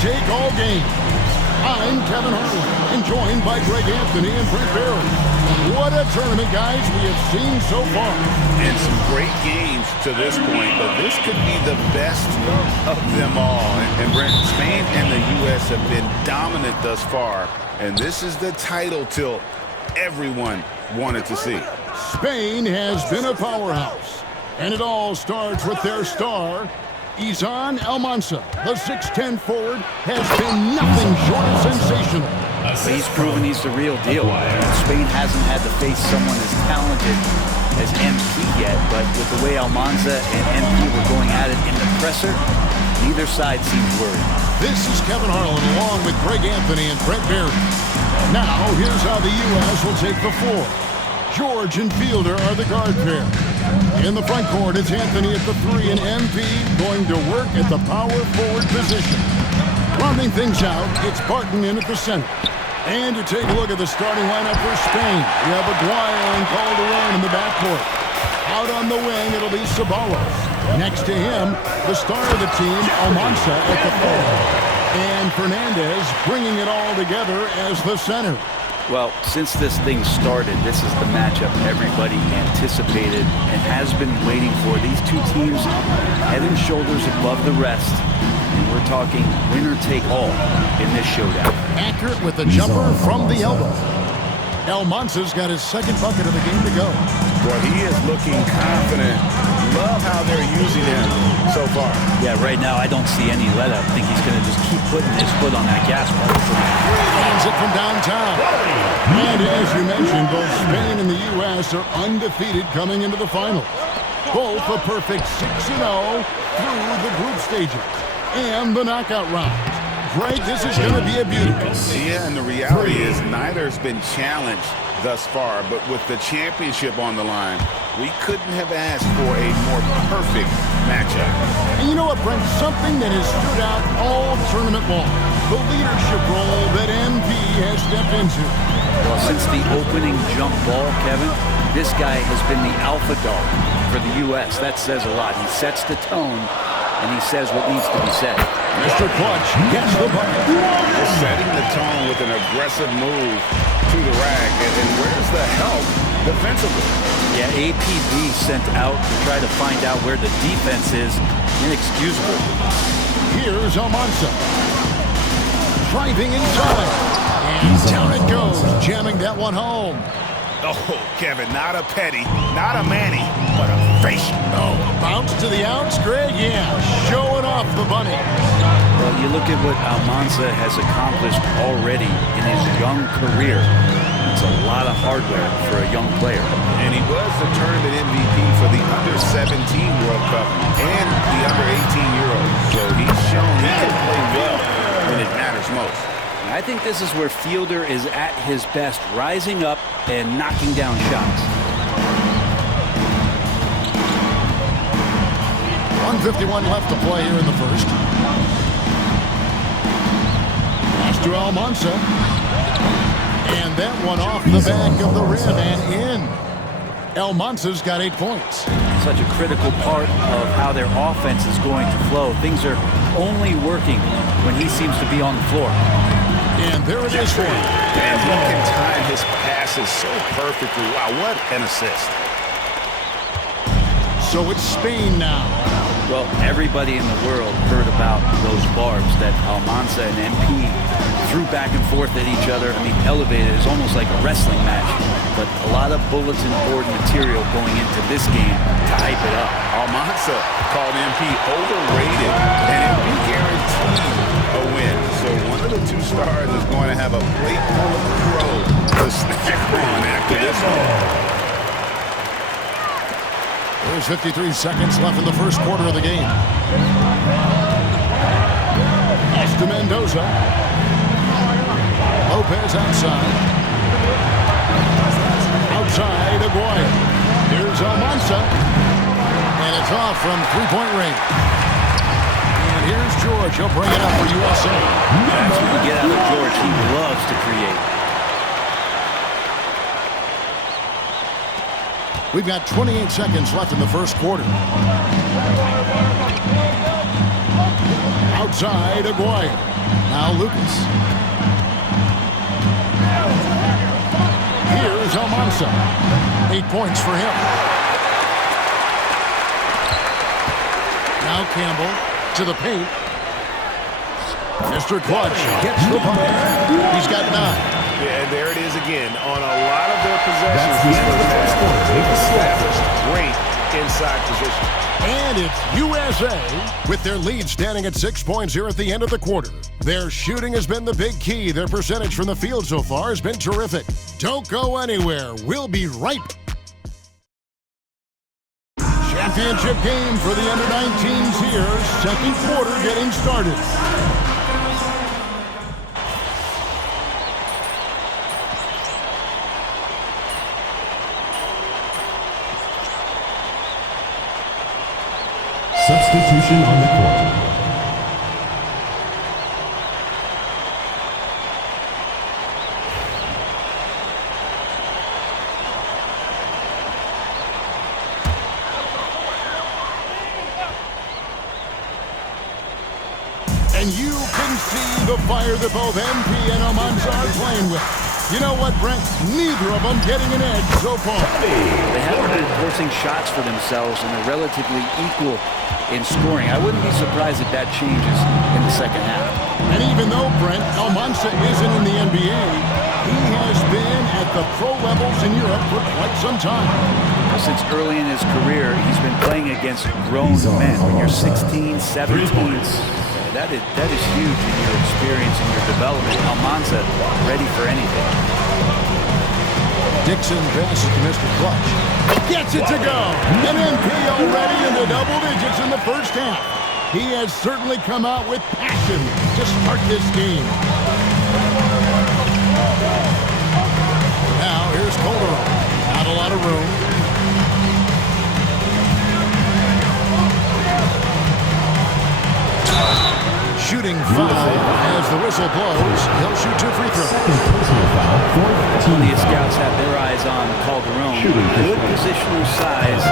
take all game. I'm Kevin Harlan, and joined by Greg Anthony and Brent Barry. What a tournament, guys, we have seen so far. And some great games to this point, but this could be the best of them all. And Brent, Spain and the U.S. have been dominant thus far, and this is the title tilt everyone wanted to see. Spain has been a powerhouse, and it all starts with their star, Izan Almansa. The 6'10 forward has been nothing short of sensational. He's proven he's the real deal. Spain hasn't had to face someone as talented as MP yet, but with the way Almanza and MP were going at it in the presser, neither side seems worried. This is Kevin Harlan along with Greg Anthony and Brent Barry. Now, here's how the U.S. will take the floor. George and Fielder are the guard pair. In the front court, it's Anthony at the 3 and MP going to work at the power forward position. Rounding things out, it's Barton in at the center. And you take a look at the starting lineup for Spain. You have Aguirre and Calderon in the backcourt. Out on the wing, it'll be Ceballos. Next to him, the star of the team, Almansa at the 4. And Fernandez bringing it all together as the center. Well, since this thing started, this is the matchup everybody anticipated and has been waiting for. These two teams head and shoulders above the rest. And we're talking winner take all in this showdown. Accurate with the jumper from the elbow. Almansa's got his second bucket of the game to go. Boy, he is looking confident. Love how they're using him so far. Yeah, right now I don't see any let up. I think he's going to just keep putting his foot on that gas pedal. Lands it from downtown. And as you mentioned, both Spain and the U.S. are undefeated coming into the finals. Both a perfect 6-0 through the group stages and the knockout round. Greg, this is going to be a beauty. Yeah, and the reality is neither's been challenged thus far, but with the championship on the line, we couldn't have asked for a more perfect matchup. And you know what, Brent? Something that has stood out all tournament long. The leadership role that MP has stepped into. Well, since the opening jump ball, Kevin, this guy has been the alpha dog for the U.S. That says a lot. He sets the tone, and he says what needs to be said. Mr. Clutch gets the bucket. Just setting the tone with an aggressive move to the rack. And where's the help defensively? Yeah, APB sent out to try to find out where the defense is. Inexcusable. Here's Almansa. Driving inside. And down it goes, jamming that one home. Oh, Kevin, not a petty, not a Manny, but a facial. Oh, bounce to the outs, Greg? Yeah, showing off the bunny. Well, you look at what Almanza has accomplished already in his young career. It's a lot of hardware for a young player. And he was the tournament MVP for the Under-17 World Cup and the Under-18 Euros. So he's shown he can play well when it matters most. I think this is where Fielder is at his best, rising up and knocking down shots. 1:51 left to play here in the first. Pass to Almansa. And that one off the back of the rim and in. Almansa's got 8 points. Such a critical part of how their offense is going to flow. Things are only working when he seems to be on the floor. And there it is for him. And he can time his passes so perfectly. Wow, what an assist. So it's Spain now. Well, everybody in the world heard about those barbs that Almanza and MP threw back and forth at each other. I mean, elevated. It's almost like a wrestling match. But a lot of bulletin board material going into this game to hype it up. Almanza called MP overrated, and MP guaranteed a win. So one of the two stars is going to have a plate full of crow to snack on after this one. There's 53 seconds left in the first quarter of the game. Pass to Mendoza. Lopez outside. Outside, Aguirre. Here's Almansa. And it's off from three-point range. And here's George. He'll bring it up for USA. That's what we get out of George. He loves to create. We've got 28 seconds left in the first quarter. Outside, Aguirre. Now Lucas. Here's Almanza. 8 points for him. Now Campbell to the paint. Mr. Clutch gets the bucket. He's got 9. Yeah, and there it is again. On a lot of their possessions, they've established great inside position. And it's USA with their lead standing at 6 points here at the end of the quarter. Their shooting has been the big key. Their percentage from the field so far has been terrific. Don't go anywhere. We'll be right back. Championship game for the under-19s here. Second quarter getting started. Substitution on the court. And you can see the fire that both MP and Almanza are playing with. You know what, Brent? Neither of them getting an edge so far. They haven't been forcing shots for themselves, and they're relatively equal in scoring. I wouldn't be surprised if that changes in the second half. And even though, Brent, Almanza isn't in the NBA, he has been at the pro levels in Europe for quite some time. Since early in his career, he's been playing against grown men. When you're 16, 17, that is huge in your experience and your development. Almanza ready for anything. Dixon passes to Mr. Clutch. Gets it to go. And MP already in the double digits in the first half. He has certainly come out with passion to start this game. Now here's Calderon. Not a lot of room. Shooting foul as the whistle blows. He'll shoot 2 free throws. Plenty of scouts have their eyes on Calderon. Good positional size,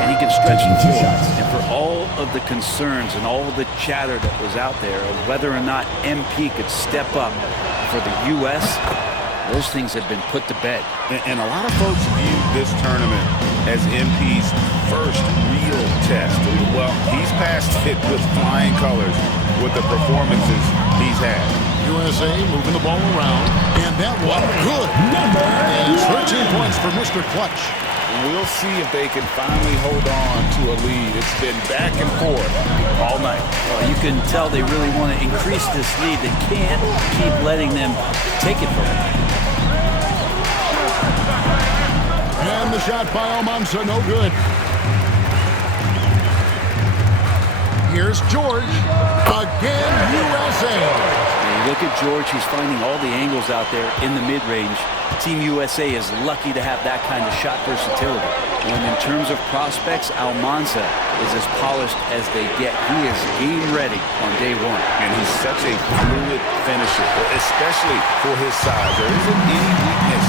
and he can stretch the floor. And for all of the concerns and all of the chatter that was out there of whether or not MP could step up for the U.S., those things have been put to bed. And a lot of folks view this tournament as MP's first real test. Well, he's passed it with flying colors with the performances he's had. USA moving the ball around, and that one good. And 13 points for Mr. Clutch. We'll see if they can finally hold on to a lead. It's been back and forth all night. Well, you can tell they really want to increase this lead. They can't keep letting them take it from them. And the shot by Almanza, no good. Here's George. Again, USA. You look at George, he's finding all the angles out there in the mid-range. Team USA is lucky to have that kind of shot versatility. And in terms of prospects, Almanza is as polished as they get. He is game ready on day one. And he's such a fluid finisher, especially for his size. There isn't any weakness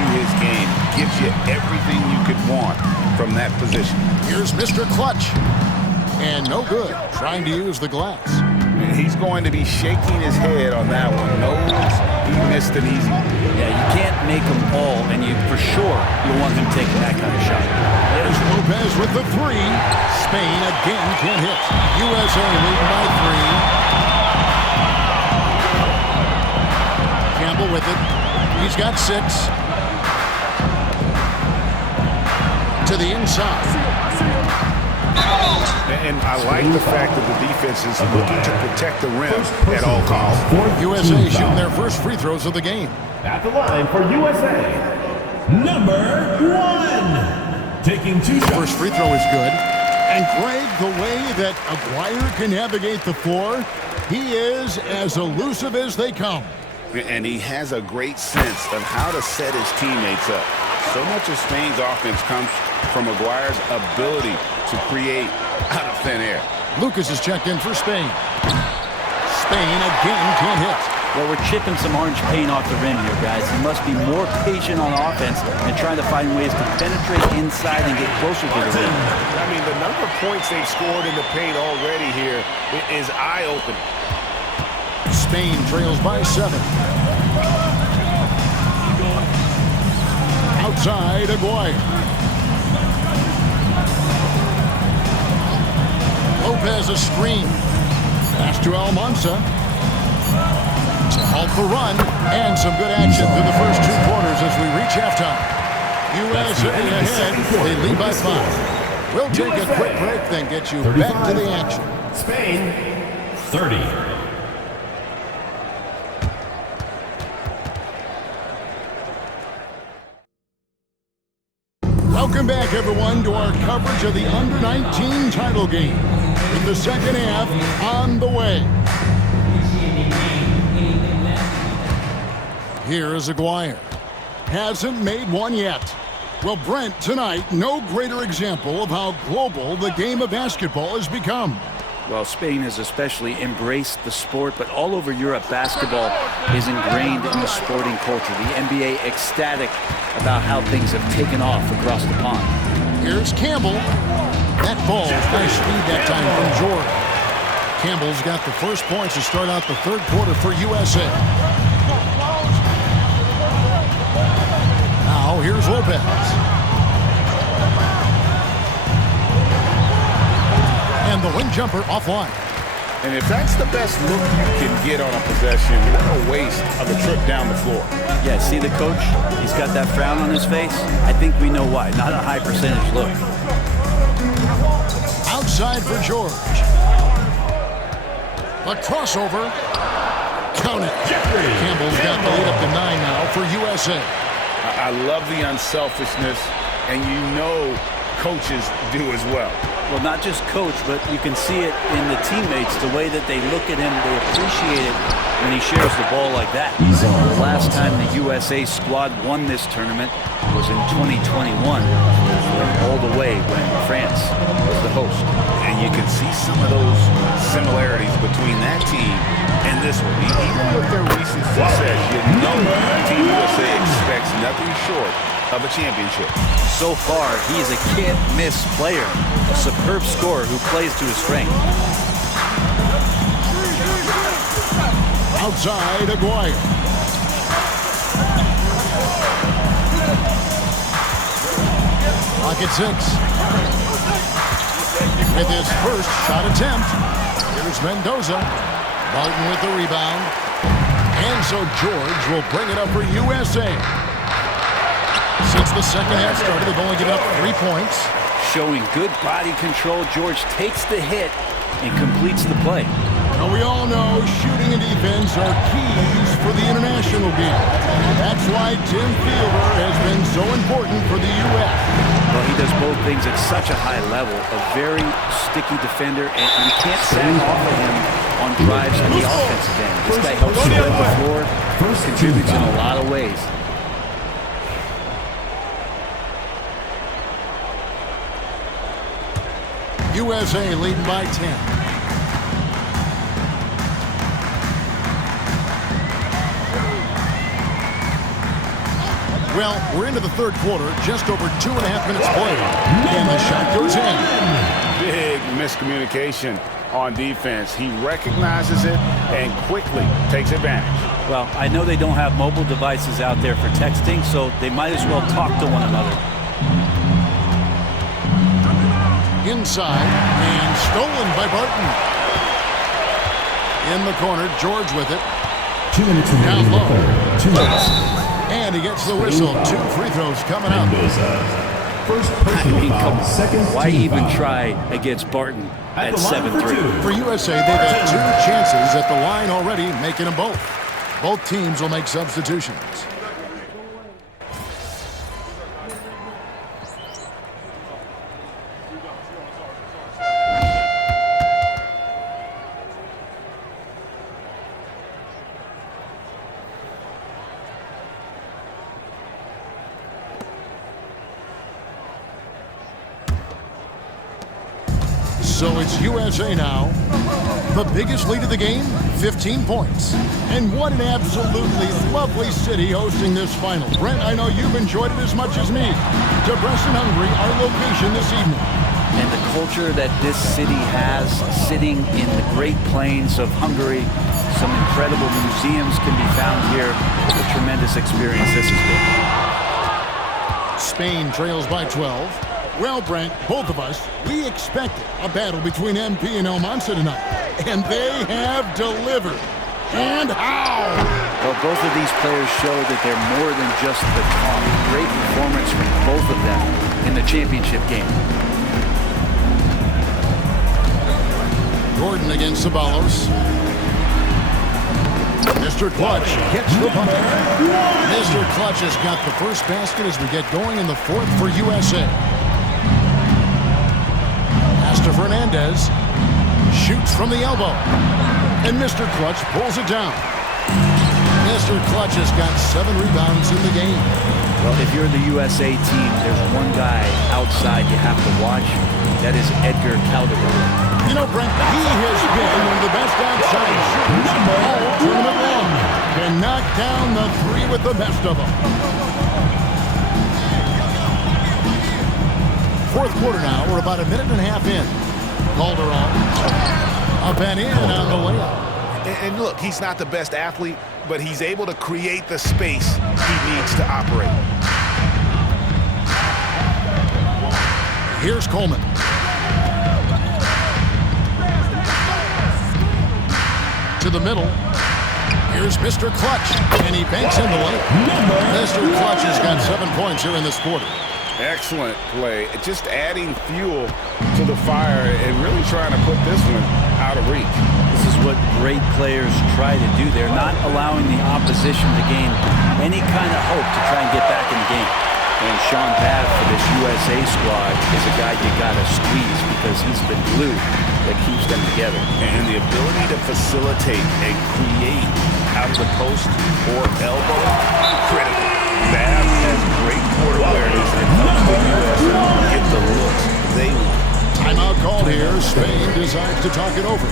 to his game. Gives you everything you could want from that position. Here's Mr. Clutch. And no good, trying to use the glass. And he's going to be shaking his head on that one. Knows he missed an easy one. Yeah, you can't make them all, and you for sure you want him taking that kind of shot. There's Lopez with the 3. Spain again can't hit. USA leading by 3. Campbell with it. He's got 6. To the inside. And I like the fact that the defense is looking to protect the rim at all costs. USA shooting their first free throws of the game. At the line for USA, number 1. Taking 2 shots. First free throw is good. And Greg, the way that Aguirre can navigate the floor, he is as elusive as they come. And he has a great sense of how to set his teammates up. So much of Spain's offense comes from Aguirre's ability to create out of thin air. Lucas is checked in for Spain. Spain again can't hit. Well, we're chipping some orange paint off the rim here, guys. He must be more patient on offense and trying to find ways to penetrate inside and get closer to the rim. I mean, the number of points they've scored in the paint already here is eye-opening. Spain trails by 7. Outside, Aguirre. Lopez a screen. Pass to Almanza. To halt the run. And some good action through the first 2 quarters as we reach halftime. USA ahead. They lead by 5. We'll take a quick break, then get you back to the action. Spain, 30. Welcome back, everyone, to our coverage of the Under-19 title game, with the second half on the way. Here is Aguirre. Hasn't made one yet. Well, Brent, tonight, no greater example of how global the game of basketball has become. Well, Spain has especially embraced the sport, but all over Europe, basketball is ingrained in the sporting culture. The NBA ecstatic about how things have taken off across the pond. Here's Campbell. That ball, nice speed that time from George. Campbell's got the first points to start out the third quarter for USA. Now, here's Lopez. And the wing jumper offline. And if that's the best look you can get on a possession, what a waste of a trip down the floor. Yeah, see the coach? He's got that frown on his face. I think we know why. Not a high percentage look. Outside for George. A crossover. Count it. Campbell's got the lead up to 9 now for USA. I love the unselfishness, and you know coaches do as well. Well, not just coach, but you can see it in the teammates, the way that they look at him. They appreciate it when he shares the ball like that. The last time the USA squad won this tournament was in 2021, all the way when France was the host. And you can see some of those similarities between that team and this one. Even with their recent success, you know Team USA expects nothing short of a championship. So far, he is a can't-miss player, a superb scorer who plays to his strength. Outside, Aguirre. Clock at 6. With his first shot attempt, here's Mendoza. Martin with the rebound. And so George will bring it up for USA. Since the second half started, they've only given up 3 points. Showing good body control, George takes the hit and completes the play. Now we all know shooting and defense are keys for the international game. That's why Tim Fielder has been so important for the U.S. Well, he does both things at such a high level. A very sticky defender, and you can't sag off of him on drives on the offensive end. This guy helps spread the floor, contributes in a lot of ways. USA leading by 10. Well, we're into the third quarter, just over 2.5 minutes played, and the shot goes in. Big miscommunication on defense. He recognizes it and quickly takes advantage. Well, I know they don't have mobile devices out there for texting, so they might as well talk to one another. Inside, and stolen by Barton. In the corner, George with it. 2 minutes Down low. 2 minutes. And he gets the whistle. 2 free throws coming up. First personal foul, second Why team even foul. try against Barton at the line for 7-3? two. For USA, they've had 2 chances at the line already, making them both. Both teams will make substitutions. So it's USA now. The biggest lead of the game, 15 points. And what an absolutely lovely city hosting this final. Brent, I know you've enjoyed it as much as me. Debrecen, Hungary, our location this evening. And the culture that this city has, sitting in the Great Plains of Hungary, some incredible museums can be found here. What a tremendous experience this has been. Spain trails by 12. Well, Brent, both of us, we expected a battle between MP and Almanza tonight. And they have delivered. And how? Well, both of these players show that they're more than just the talk. Great performance from both of them in the championship game. Gordon against Ceballos. Mr. Clutch hits the bucket. Mr. Clutch has got the first basket as we get going in the fourth for USA. Pass to Fernandez. Shoots from the elbow. And Mr. Clutch pulls it down. Mr. Clutch has got 7 rebounds in the game. Well, if you're the USA team, there's one guy outside you have to watch. That is Edgar Calderon. You know, Brent, he has been one of the best outside shooters all tournament long. Can knock down the 3 with the best of them. Fourth quarter now. We're about a minute and a half in. Calderon up and in on the layup. And look, he's not the best athlete, but he's able to create the space he needs to operate. Here's Coleman. To the middle. Here's Mr. Clutch. And he banks in the layup. Mr. Clutch has got 7 points here in this quarter. Excellent play. Just adding fuel to the fire and really trying to put this one out of reach. This is what great players try to do. They're not allowing the opposition to gain any kind of hope to try and get back in the game. And Sean Babb for this USA squad is a guy you got to squeeze because he's the glue that keeps them together. And the ability to facilitate and create out of the post or elbow, critical. Babb has great court awareness and helps the U.S. get the looks they want. Timeout called here. Spain decides to talk it over.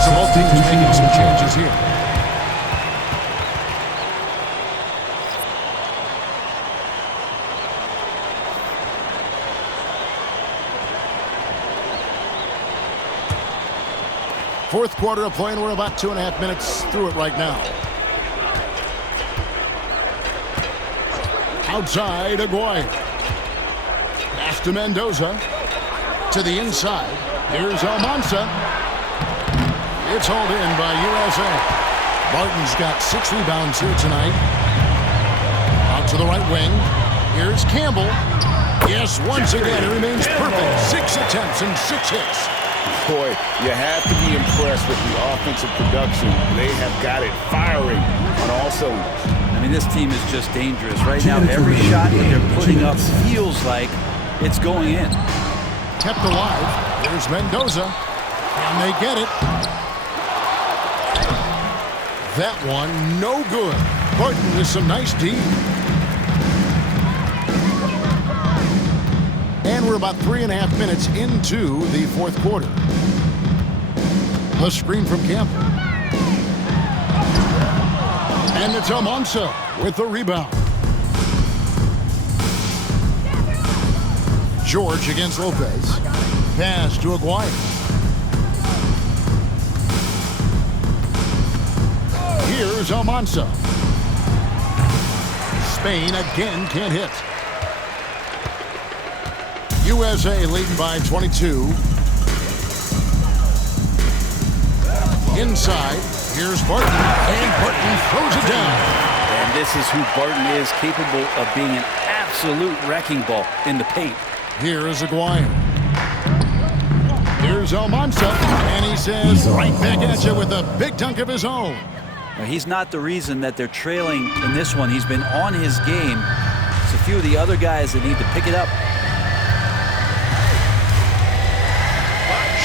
So both teams making some changes here. Fourth quarter of play, and we're about 2.5 minutes through it right now. Outside, Aguirre. Pass to Mendoza. To the inside. Here's Almanza. It's hauled in by USA. Barton's got 6 rebounds here tonight. Out to the right wing. Here's Campbell. Yes, once again, it remains perfect. 6 attempts and 6 hits. Boy, you have to be impressed with the offensive production. They have got it firing on all cylinders. I mean, this team is just dangerous. Right now, every shot that they're putting up feels like it's going in. Kept alive. There's Mendoza. And they get it. That one, no good. Barton with some nice D. And we're about 3.5 minutes into the fourth quarter. The screen from Campbell. And it's Almanza with the rebound. George against Lopez. Pass to Aguirre. Here's Almanza. Spain again can't hit. USA leading by 22. Inside, here's Barton, and Barton throws it down. And this is who Barton is, capable of being an absolute wrecking ball in the paint. Here is Aguirre. Here's Almanza, and he says right back at you with a big dunk of his own. Now, he's not the reason that they're trailing in this one. He's been on his game. It's a few of the other guys that need to pick it up.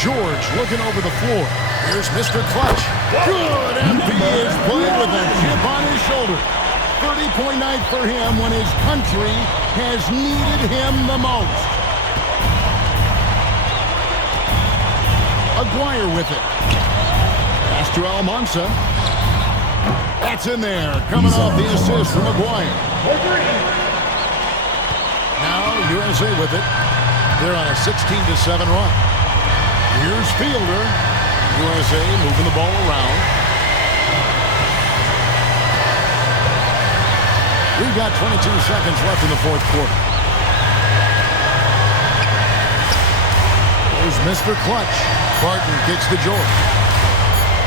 George looking over the floor. Here's Mr. Clutch. Good, MP is playing with a chip on his shoulder. 30-point night for him when his country has needed him the most. Aguirre with it. Pass to Almanza. That's in there. Coming off the assist from Aguirre. Now USA with it. They're on a 16-7 run. Here's Fielder. USA moving the ball around. We've got 22 seconds left in the fourth quarter. There's Mr. Clutch. Barton kicks to George.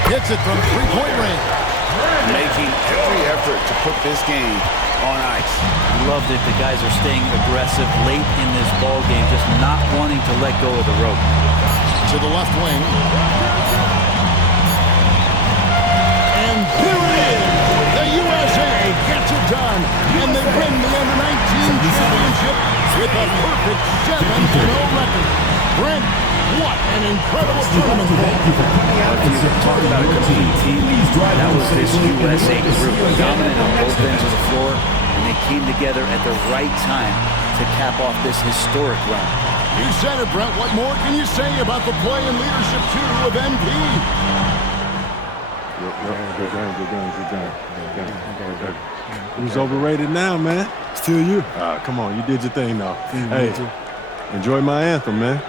Hits it from three-point range. Making every effort to put this game on ice. Love that the guys are staying aggressive late in this ball game, just not wanting to let go of the rope. To the left wing. And here it is. The USA gets it done. And they win the Under-19 championship with a perfect 7-0 record. Brent, what an incredible tournament. Thank you for coming out and supporting your team. Please drive That was this USA group, group dominant on both ends of the floor, and they came together at the right time to cap off this historic run. You said it, Brent. What more can you say about the play and leadership, too, of MP? Good game. Who's overrated now, man? Still you. Come on, you did your thing, though. Hey, enjoy my anthem, man.